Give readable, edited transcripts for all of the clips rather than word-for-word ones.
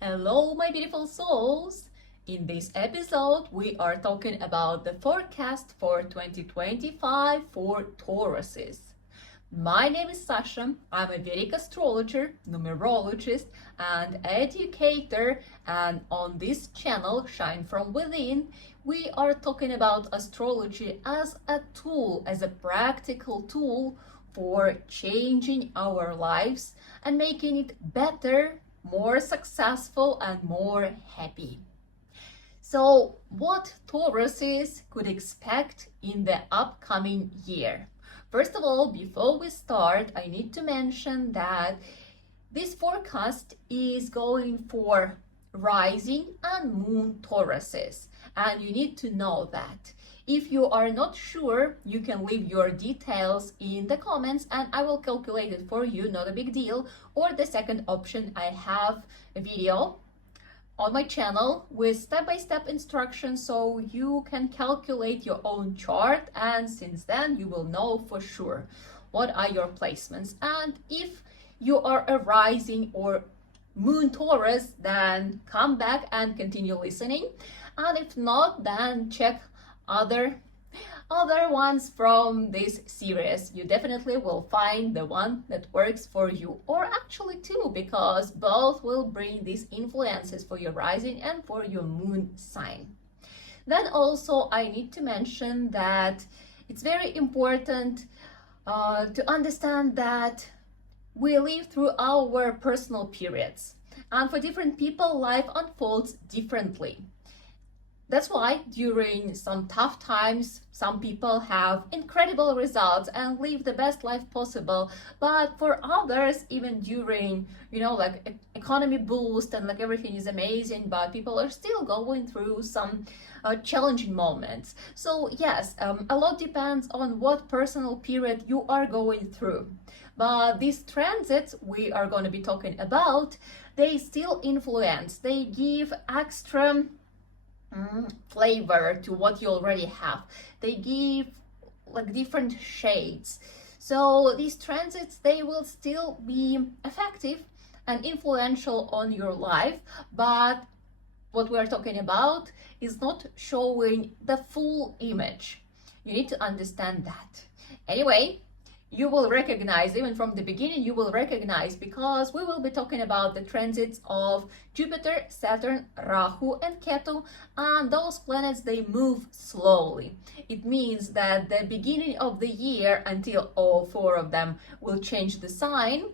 Hello, my beautiful souls! In this episode, we are talking about the forecast for 2025 for Tauruses. My name is Sasha. I'm a Vedic astrologer, numerologist, and educator, and on this channel, Shine From Within, we are talking about astrology as a tool, as a practical tool for changing our lives and making it better, more successful, and more happy. So, what Tauruses could expect in the upcoming year? First of all, before we start, I need to mention that this forecast is going for Rising and Moon Tauruses, and you need to know that. If you are not sure, you can leave your details in the comments and I will calculate it for you, not a big deal. Or the second option, I have a video on my channel with step-by-step instructions so you can calculate your own chart, and since then you will know for sure what are your placements. And if you are a rising or moon Taurus, then come back and continue listening, and if not, then check other ones from this series. You definitely will find the one that works for you, or actually two, because both will bring these influences for your rising and for your moon sign. Then also I need to mention that it's very important to understand that we live through our personal periods, and for different people life unfolds differently. That's why during some tough times, some people have incredible results and live the best life possible. But for others, even during, like economy boost and like everything is amazing, but people are still going through some challenging moments. So yes, a lot depends on what personal period you are going through. But these transits we are going to be talking about, they still influence, they give extra flavor to what you already have. They give like different shades. So these transits, they will still be effective and influential on your life, but what we are talking about is not showing the full image. You need to understand that. Anyway, you will recognize, even from the beginning, you will recognize, because we will be talking about the transits of Jupiter, Saturn, Rahu, and Ketu, and those planets, they move slowly. It means that the beginning of the year, until all four of them will change the sign,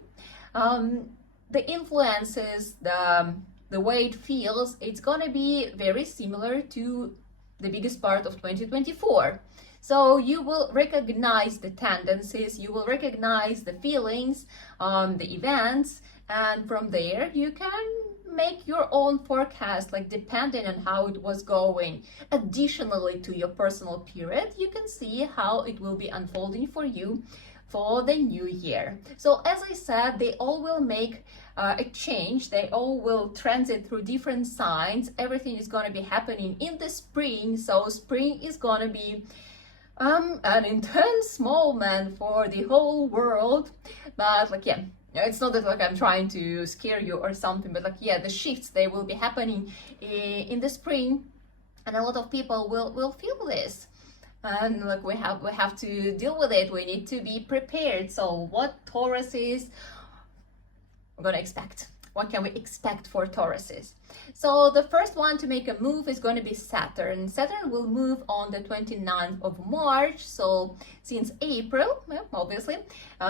the influences, the way it feels, it's gonna be very similar to the biggest part of 2024. So you will recognize the tendencies, you will recognize the feelings, the events, and from there you can make your own forecast, like depending on how it was going. Additionally to your personal period, you can see how it will be unfolding for you for the new year. So as I said, they all will make a change, they all will transit through different signs. Everything is going to be happening in the spring, so spring is going to be an intense moment for the whole world. But like, yeah, it's not that like I'm trying to scare you or something, but like, yeah, the shifts, they will be happening in the spring, and a lot of people will feel this, and like we have to deal with it. We need to be prepared. So what Tauruses we're gonna expect? What can we expect for Tauruses? So the first one to make a move is going to be Saturn. Saturn will move on the 29th of March. So since April, obviously,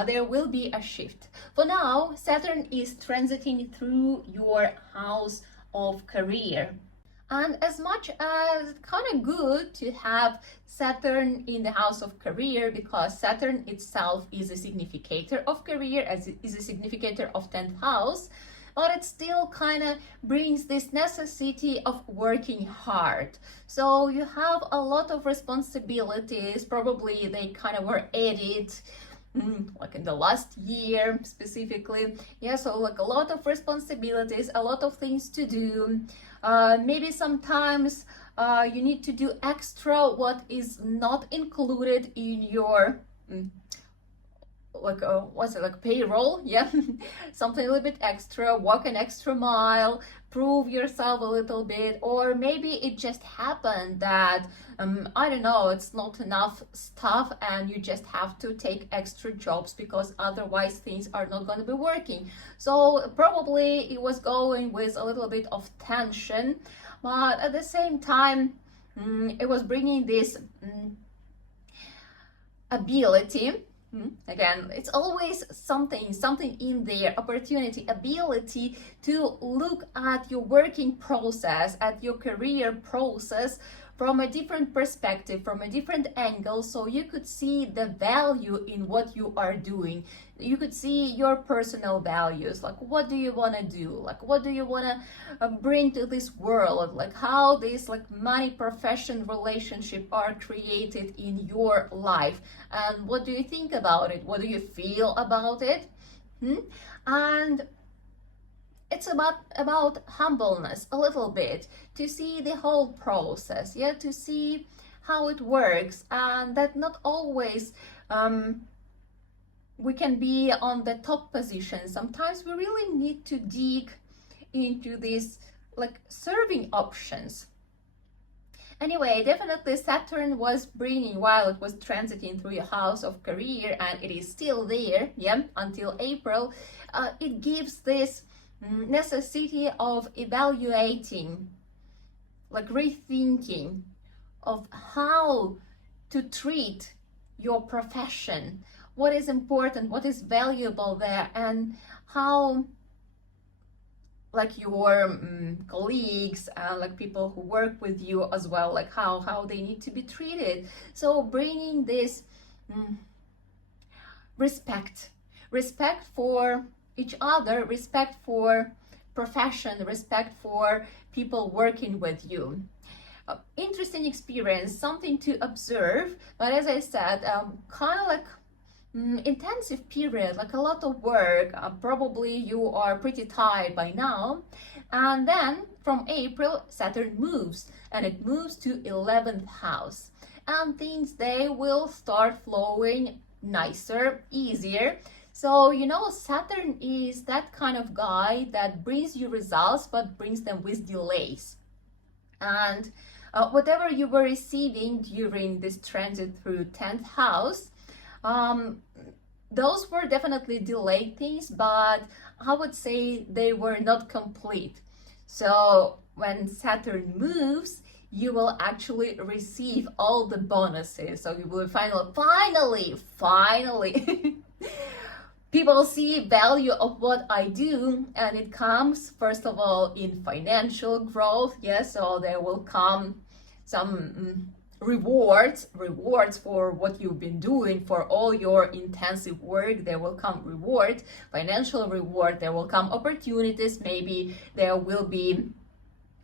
there will be a shift. For now, Saturn is transiting through your house of career. And as much as it's kind of good to have Saturn in the house of career, because Saturn itself is a significator of career, as it is a significator of 10th house, but it still kind of brings this necessity of working hard. So you have a lot of responsibilities. Probably they kind of were added like in the last year specifically. Yeah, so like a lot of responsibilities, a lot of things to do. Maybe sometimes you need to do extra what is not included in your like what's it, like payroll, yeah. Something a little bit extra, walk an extra mile, prove yourself a little bit. Or maybe it just happened that I don't know, it's not enough stuff and you just have to take extra jobs because otherwise things are not going to be working. So probably it was going with a little bit of tension, but at the same time it was bringing this ability. Again, it's always something in there, opportunity, ability to look at your working process, at your career process from a different perspective, from a different angle, so you could see the value in what you are doing. You could see your personal values, like what do you want to do, like what do you want to bring to this world, like how this like money, profession, relationship are created in your life, and what do you think about it, what do you feel about it. And it's about humbleness a little bit, to see the whole process, yeah, to see how it works, and that not always we can be on the top position. Sometimes we really need to dig into these like serving options. Anyway, definitely Saturn was bringing, while it was transiting through your house of career, and it is still there, yeah, until April, it gives this necessity of evaluating, like rethinking of how to treat your profession, what is important, what is valuable there, and how like your colleagues and like people who work with you as well, like how they need to be treated. So bringing this respect for each other, respect for profession, respect for people working with you. Interesting experience, something to observe, but as I said, kind of like intensive period, like a lot of work. Probably you are pretty tired by now. And then from April, Saturn moves, and it moves to 11th house, and things, they will start flowing nicer, easier. So, you know, Saturn is that kind of guy that brings you results, but brings them with delays. And whatever you were receiving during this transit through 10th house, those were definitely delayed things, but I would say they were not complete. So when Saturn moves, you will actually receive all the bonuses. So you will finally people see value of what I do, and it comes first of all in financial growth. Yes, so there will come some rewards for what you've been doing, for all your intensive work. There will come reward, financial reward. There will come opportunities. Maybe there will be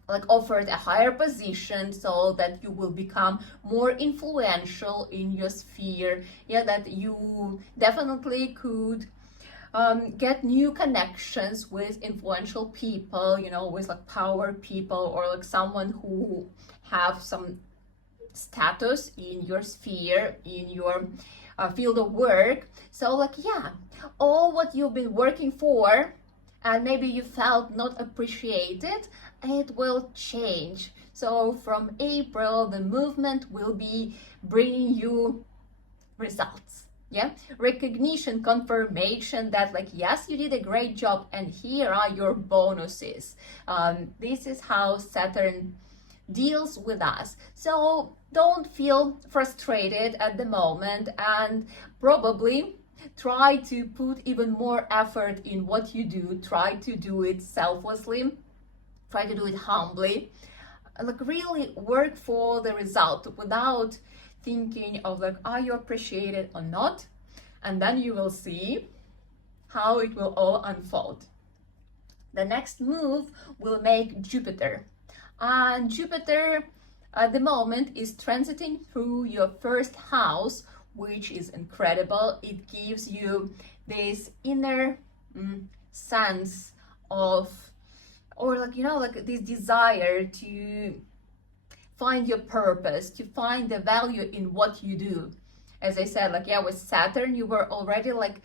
like offered a higher position, so that you will become more influential in your sphere. Yeah, that you definitely could get new connections with influential people, you know, with like power people, or like someone who have some status in your sphere, in your field of work. So like, yeah, all what you've been working for and maybe you felt not appreciated, it will change. So from April, the movement will be bringing you results. Yeah, recognition, confirmation that like, yes, you did a great job and here are your bonuses. This is how Saturn deals with us. So don't feel frustrated at the moment, and probably try to put even more effort in what you do. Try to do it selflessly, try to do it humbly, like really work for the result without thinking of like, are you appreciated or not? And then you will see how it will all unfold. The next move will make Jupiter. And Jupiter at the moment is transiting through your first house, which is incredible. It gives you this inner sense of, or like, you know, like this desire to find your purpose, to find the value in what you do. as I said, like, yeah, with Saturn, you were already like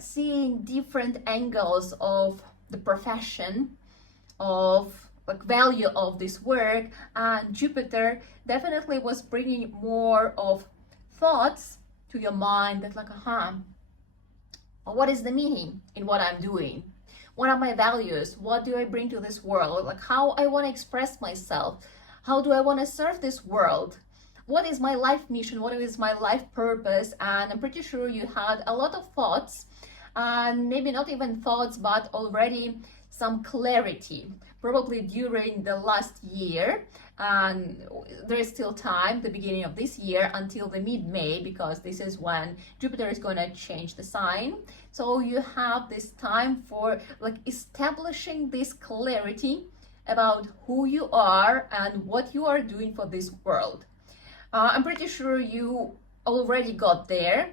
seeing different angles of the profession, of like value of this work, and Jupiter definitely was bringing more of thoughts to your mind that like, what is the meaning in what I'm doing? What are my values? What do I bring to this world? Like how I want to express myself? How do I want to serve this world? What is my life mission? What is my life purpose? And I'm pretty sure you had a lot of thoughts, and maybe not even thoughts, but already some clarity, probably during the last year. And there is still time, the beginning of this year, until the mid-May, because this is when Jupiter is going to change the sign. So you have this time for like establishing this clarity about who you are and what you are doing for this world. I'm pretty sure you already got there,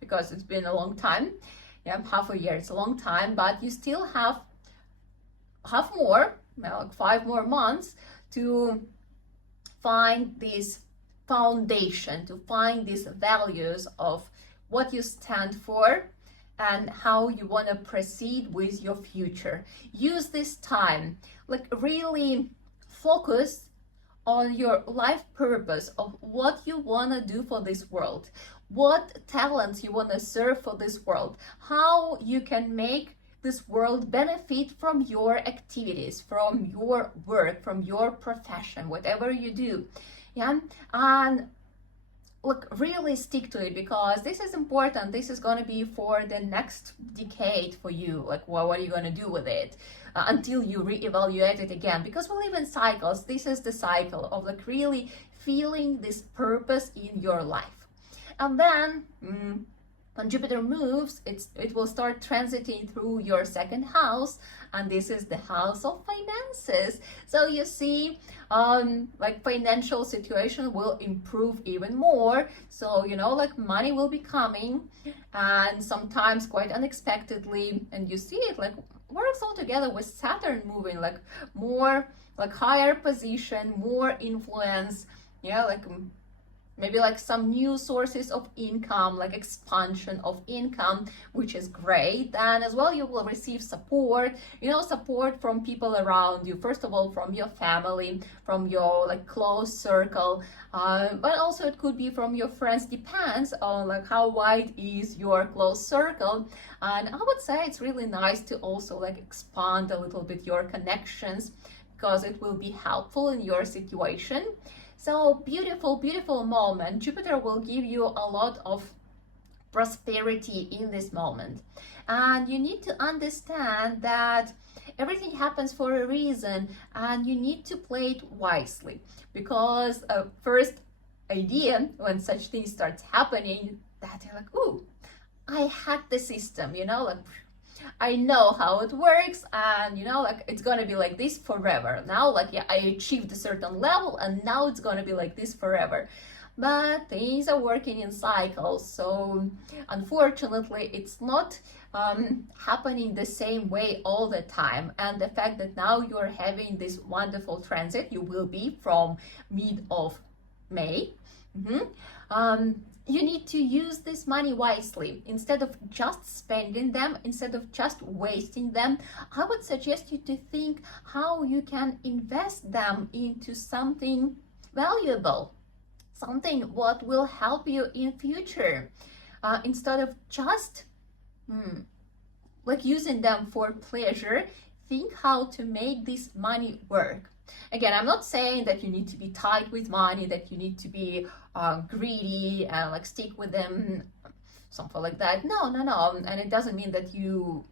because it's been a long time. Yeah, half a year, it's a long time, but you still have more, like 5 more months to find this foundation, to find these values of what you stand for and how you want to proceed with your future. Use this time, like really focus on your life purpose of what you want to do for this world, what talents you want to serve for this world, how you can make this world benefit from your activities, from your work, from your profession, whatever you do. Yeah, and look, really stick to it, because this is important. This is going to be for the next decade for you. Like, what are you going to do with it until you reevaluate it again? Because we live in cycles. This is the cycle of like really feeling this purpose in your life. And then when Jupiter moves, it will start transiting through your second house, and this is the house of finances. So you see, like financial situation will improve even more. So, you know, like money will be coming, and sometimes quite unexpectedly, and you see it like works all together with Saturn moving, like more like higher position, more influence, yeah, like maybe like some new sources of income, like expansion of income, which is great. And as well, you will receive support, you know, support from people around you. First of all, from your family, from your like close circle, but also it could be from your friends. Depends on like how wide is your close circle. And I would say it's really nice to also like expand a little bit your connections, because it will be helpful in your situation. So beautiful, beautiful moment. Jupiter will give you a lot of prosperity in this moment. And you need to understand that everything happens for a reason, and you need to play it wisely. Because first idea when such things starts happening, that you're like, ooh, I hacked the system, you know, like I know how it works, and you know, like it's gonna be like this forever. Now, like, yeah, I achieved a certain level, and now it's gonna be like this forever. But things are working in cycles, so unfortunately, it's not happening the same way all the time. And the fact that now you're having this wonderful transit, you will be from mid of May. You need to use this money wisely. Instead of just spending them, instead of just wasting them, I would suggest you to think how you can invest them into something valuable, something what will help you in future, instead of just like using them for pleasure. Think how to make this money work. Again, I'm not saying that you need to be tight with money, that you need to be greedy and like stick with them, something like that. No. And it doesn't mean that you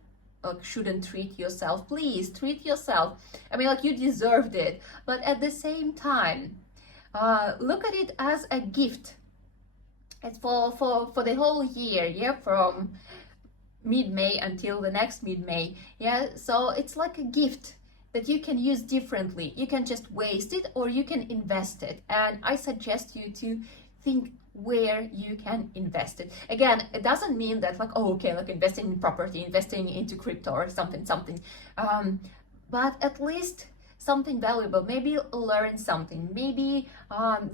shouldn't treat yourself. Please treat yourself. I mean, like you deserved it. But at the same time, look at it as a gift. It's for the whole year, yeah, from mid-May until the next mid-May. Yeah, so it's like a gift that you can use differently. You can just waste it, or you can invest it. And I suggest you to think where you can invest it. Again, it doesn't mean that like, oh, okay, like investing in property, investing into crypto or something. But at least something valuable, maybe learn something, maybe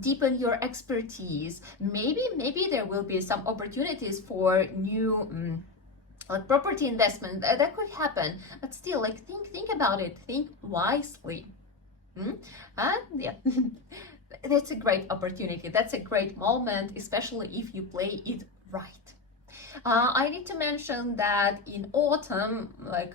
deepen your expertise, maybe there will be some opportunities for new like property investment that could happen. But still, like think about it, think wisely. Yeah. That's a great opportunity, that's a great moment, especially if you play it right. I need to mention that in autumn, like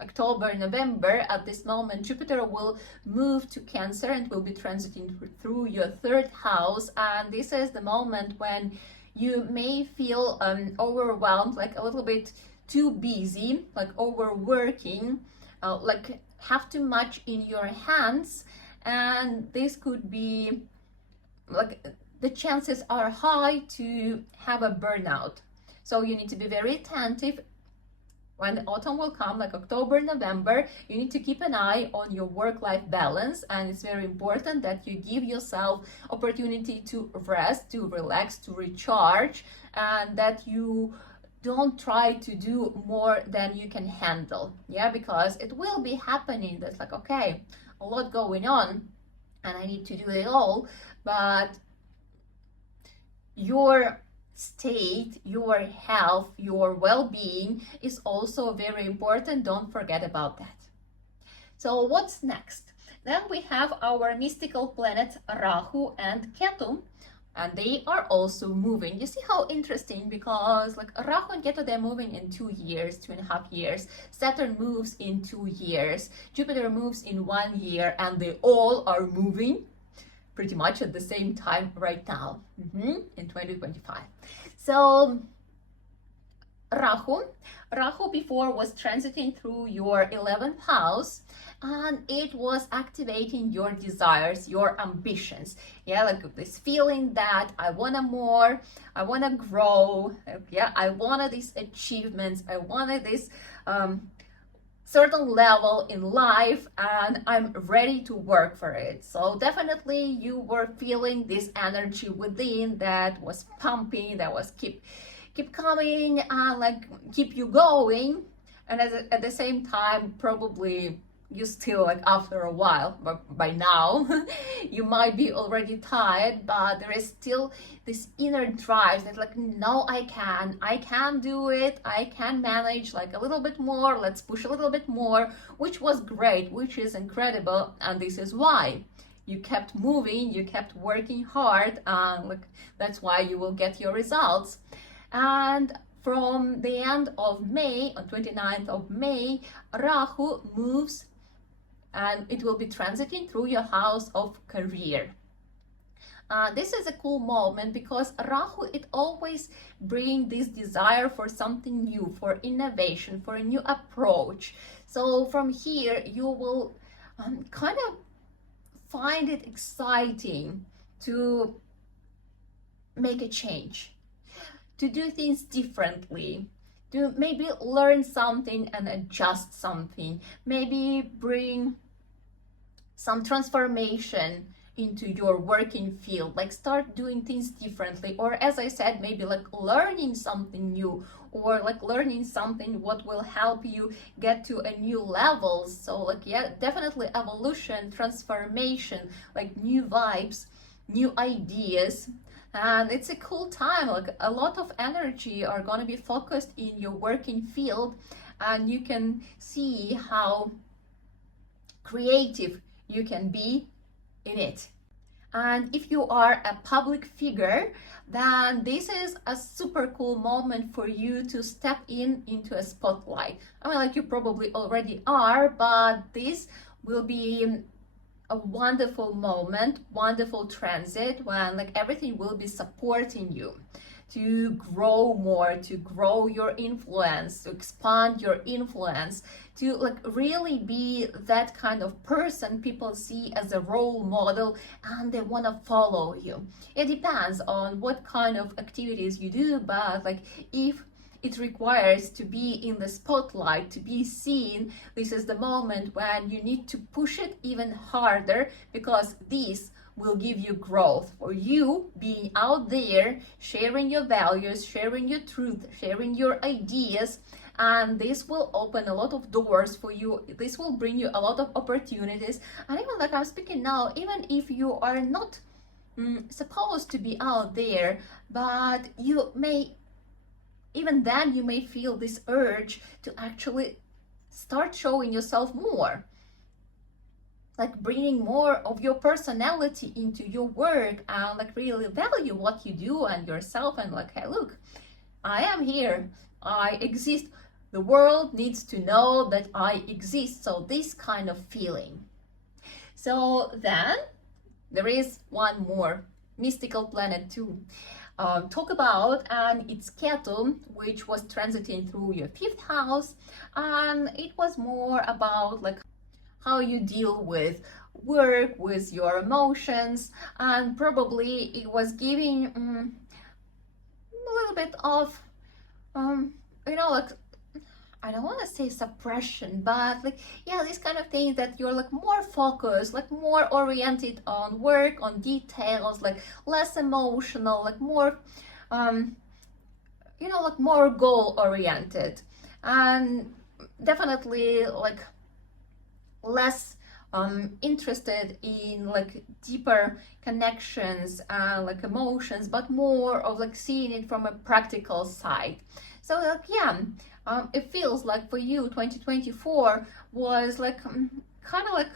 October, November, at this moment, Jupiter will move to Cancer and will be transiting through your third house. And this is the moment when you may feel overwhelmed, like a little bit too busy, like overworking, like have too much in your hands. And this could be like the chances are high to have a burnout. So you need to be very attentive. When the autumn will come, like October, November, you need to keep an eye on your work-life balance, and it's very important that you give yourself opportunity to rest, to relax, to recharge, and that you don't try to do more than you can handle. Yeah, because it will be happening. That's like, okay, a lot going on and I need to do it all, but your state, your health, your well-being is also very important. Don't forget about that. So what's next? Then we have our mystical planets Rahu and Ketu, and they are also moving. You see how interesting, because like Rahu and Ketu, they're moving in 2 years, 2.5 years. Saturn moves in 2 years. Jupiter moves in 1 year, and they all are moving pretty much at the same time right now, in 2025. So Rahu before was transiting through your 11th house, and it was activating your desires, your ambitions. Yeah, like this feeling that I want more, I want to grow. Yeah, I wanted these achievements, I wanted this certain level in life, and I'm ready to work for it. So definitely you were feeling this energy within that was pumping, that was keep coming and like keep you going. And at the same time, probably you still, like after a while, but by now you might be already tired, but there is still this inner drive that like, no, I can do it, I can manage like a little bit more, let's push a little bit more, which was great, which is incredible. And this is why you kept moving, you kept working hard, and like that's why you will get your results. And from the end of May, on 29th of May, Rahu moves and it will be transiting through your house of career. This is a cool moment because Rahu, it always brings this desire for something new, for innovation, for a new approach. So from here, you will kind of find it exciting to make a change, to do things differently, to maybe learn something and adjust something, maybe bring some transformation into your working field, like start doing things differently, or as I said, maybe like learning something new, or like learning something what will help you get to a new level. So like, yeah, definitely evolution, transformation, like new vibes, new ideas. And it's a cool time, like a lot of energy are going to be focused in your working field, and you can see how creative you can be in it. And if you are a public figure, then this is a super cool moment for you to step into a spotlight. I mean, like you probably already are, but this will be a wonderful moment, wonderful transit when like everything will be supporting you to grow more, to grow your influence, to expand your influence, to like really be that kind of person people see as a role model and they want to follow you. It depends on what kind of activities you do, but like if it requires to be in the spotlight, to be seen, this is the moment when you need to push it even harder, because this will give you growth. For you being out there, sharing your values, sharing your truth, sharing your ideas, and this will open a lot of doors for you. This will bring you a lot of opportunities. And even like I'm speaking now, even if you are not supposed to be out there, but you may, even then you may feel this urge to actually start showing yourself more, like bringing more of your personality into your work, and like really value what you do and yourself, and like, hey, look, I am here, I exist, the world needs to know that I exist. So this kind of feeling. So then there is one more mystical planet to talk about, and it's Ketu, which was transiting through your 5th house, and it was more about like how you deal with work, with your emotions, and probably it was giving a little bit of you know, like, I don't want to say suppression, but like, yeah, this kind of thing that you're like more focused, like more oriented on work, on details, like less emotional, like more you know, like more goal oriented, and definitely like less interested in like deeper connections and like emotions, but more of like seeing it from a practical side. So like, yeah, it feels like for you 2024 was like kind of like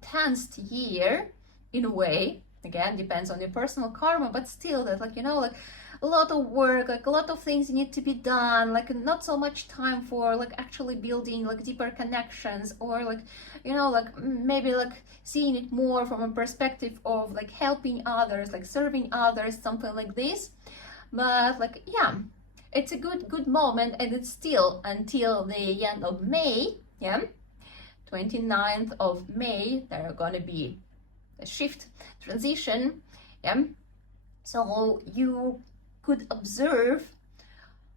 tensed year in a way. Again, depends on your personal karma, but still that, like, you know, like a lot of work, like a lot of things need to be done, like not so much time for like actually building like deeper connections, or like, you know, like maybe like seeing it more from a perspective of like helping others, like serving others, something like this. But like, yeah, it's a good moment, and it's still until the end of May, yeah, 29th of May, there are gonna be a shift, transition, yeah. So you could observe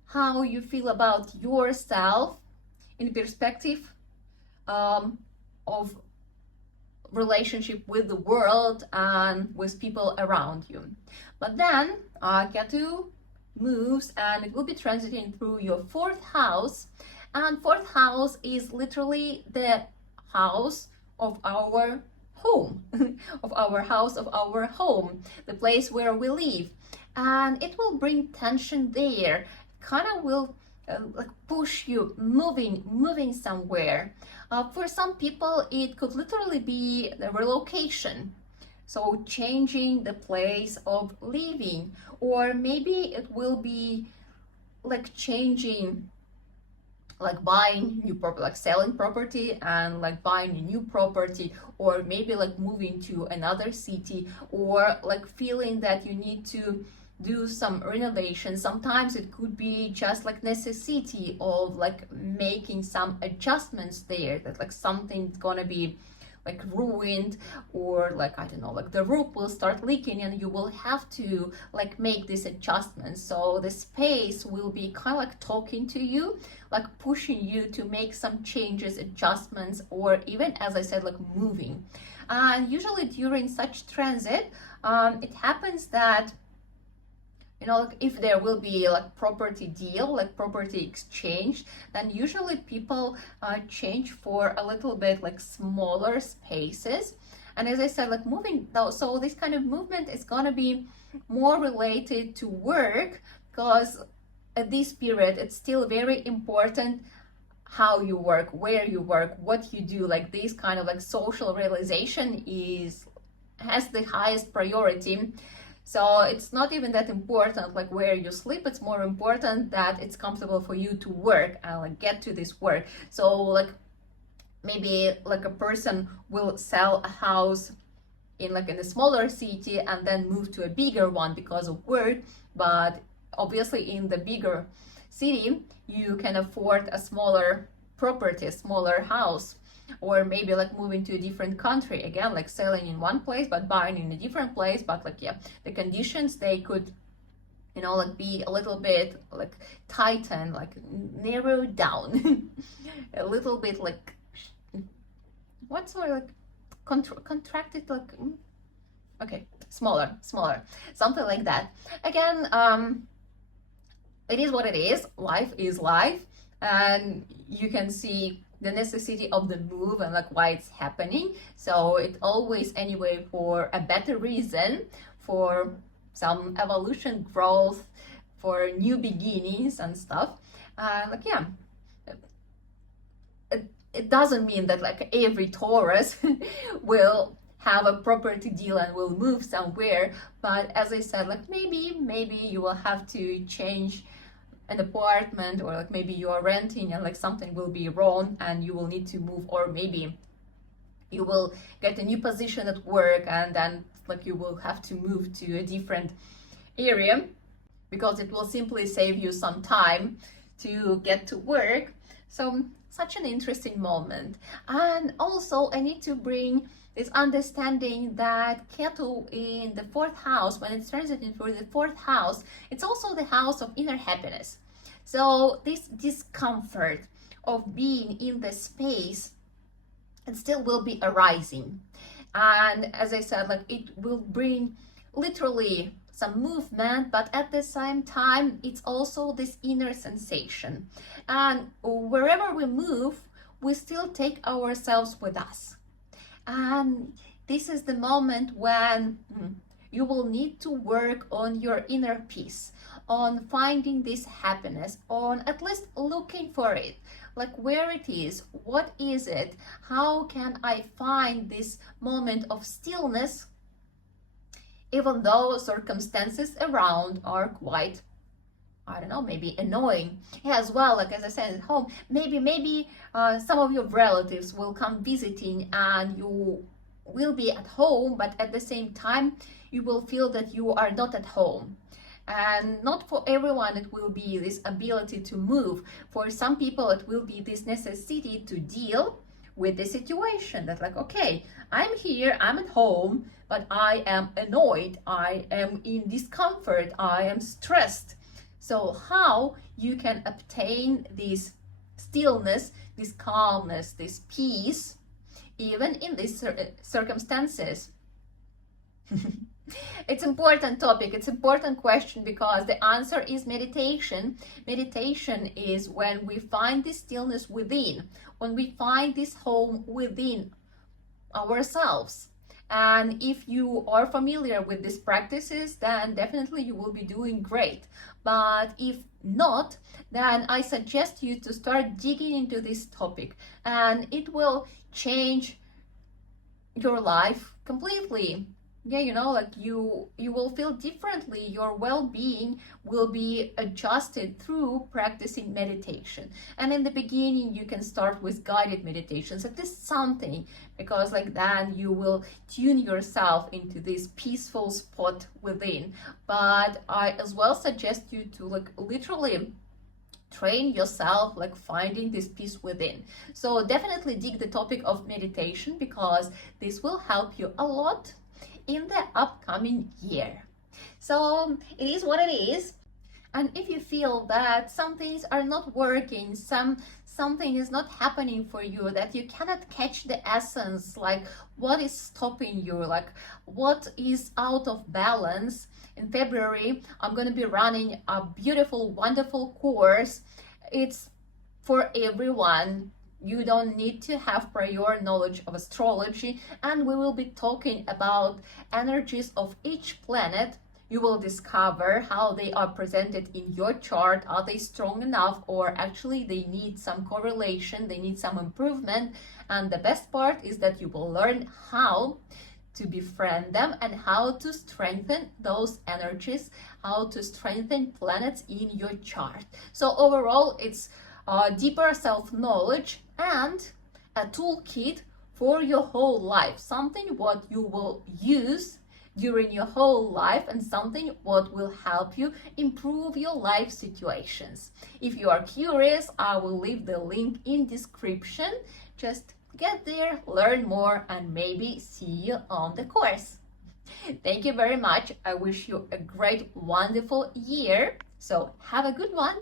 how you feel about yourself in perspective of relationship with the world and with people around you. But then Ketu moves, and it will be transiting through your 4th house, and 4th house is literally the house of our home of our house, of our home, the place where we live, and it will bring tension there, kind of will like push you moving somewhere. For some people it could literally be the relocation, so changing the place of living, or maybe it will be like changing, like buying new property, like selling property and like buying a new property, or maybe like moving to another city, or like feeling that you need to do some renovation. Sometimes it could be just like necessity of like making some adjustments there, that like something's gonna be like ruined, or like, I don't know, like the roof will start leaking and you will have to like make this adjustment. So the space will be kind of like talking to you, like pushing you to make some changes, adjustments, or even, as I said, like moving. And usually during such transit, it happens that, you know, like if there will be like property deal, like property exchange, then usually people change for a little bit like smaller spaces. And as I said, like moving though, so this kind of movement is gonna be more related to work, because at this period it's still very important how you work, where you work, what you do. Like this kind of like social realization has the highest priority. So it's not even that important like where you sleep, it's more important that it's comfortable for you to work and like get to this work. So like maybe like a person will sell a house in a smaller city and then move to a bigger one because of work, but obviously in the bigger city you can afford a smaller property, a smaller house. Or maybe like moving to a different country, again, like selling in one place but buying in a different place, but like, yeah, the conditions, they could, you know, like be a little bit like tighten, like narrowed down a little bit, like what's more like contracted, like okay, smaller, something like that. Again, it is what it is. Life is life, and you can see the necessity of the move and like why it's happening. So it always anyway for a better reason, for some evolution, growth, for new beginnings and stuff. Like yeah, it doesn't mean that like every Taurus will have a property deal and will move somewhere, but as I said, like maybe you will have to change an apartment, or like maybe you are renting and like something will be wrong and you will need to move, or maybe you will get a new position at work and then like you will have to move to a different area because it will simply save you some time to get to work. So such an interesting moment. And also I need to bring this understanding that Ketu in the 4th house, when it's transiting through the 4th house, it's also the house of inner happiness. So this discomfort of being in the space, it still will be arising. And as I said, like it will bring literally some movement, but at the same time, it's also this inner sensation. And wherever we move, we still take ourselves with us. And this is the moment when you will need to work on your inner peace, on finding this happiness, on at least looking for it, like where it is, what is it, how can I find this moment of stillness, even though circumstances around are quite, I don't know, maybe annoying. Yeah, as well, like as I said, at home, maybe some of your relatives will come visiting and you will be at home, but at the same time, you will feel that you are not at home. And not for everyone it will be this ability to move. For some people it will be this necessity to deal with the situation, that like, okay, I'm here, I'm at home, but I am annoyed, I am in discomfort, I am stressed. So how you can obtain this stillness, this calmness, this peace, even in these circumstances? It's important topic, it's important question, because the answer is meditation. Meditation is when we find this stillness within, when we find this home within ourselves. And if you are familiar with these practices, then definitely you will be doing great. But if not, then I suggest you to start digging into this topic, and it will change your life completely. Yeah, you know, like you will feel differently. Your well-being will be adjusted through practicing meditation. And in the beginning, you can start with guided meditations, at least something, because like then you will tune yourself into this peaceful spot within. But I as well suggest you to like literally train yourself, like finding this peace within. So definitely dig the topic of meditation, because this will help you a lot in the upcoming year. So it is what it is. And if you feel that some things are not working, something is not happening for you, that you cannot catch the essence, like what is stopping you, like what is out of balance, in February I'm going to be running a beautiful, wonderful course. It's for everyone. You don't need to have prior knowledge of astrology, and we will be talking about energies of each planet. You will discover how they are presented in your chart. Are they strong enough, or actually they need some correlation, they need some improvement? And the best part is that you will learn how to befriend them and how to strengthen those energies, how to strengthen planets in your chart. So overall, it's deeper self-knowledge and a toolkit for your whole life, something what you will use during your whole life, and something what will help you improve your life situations. If you are curious, I will leave the link in description. Just get there, learn more, and maybe see you on the course. Thank you very much. I wish you a great, wonderful year. So have a good one.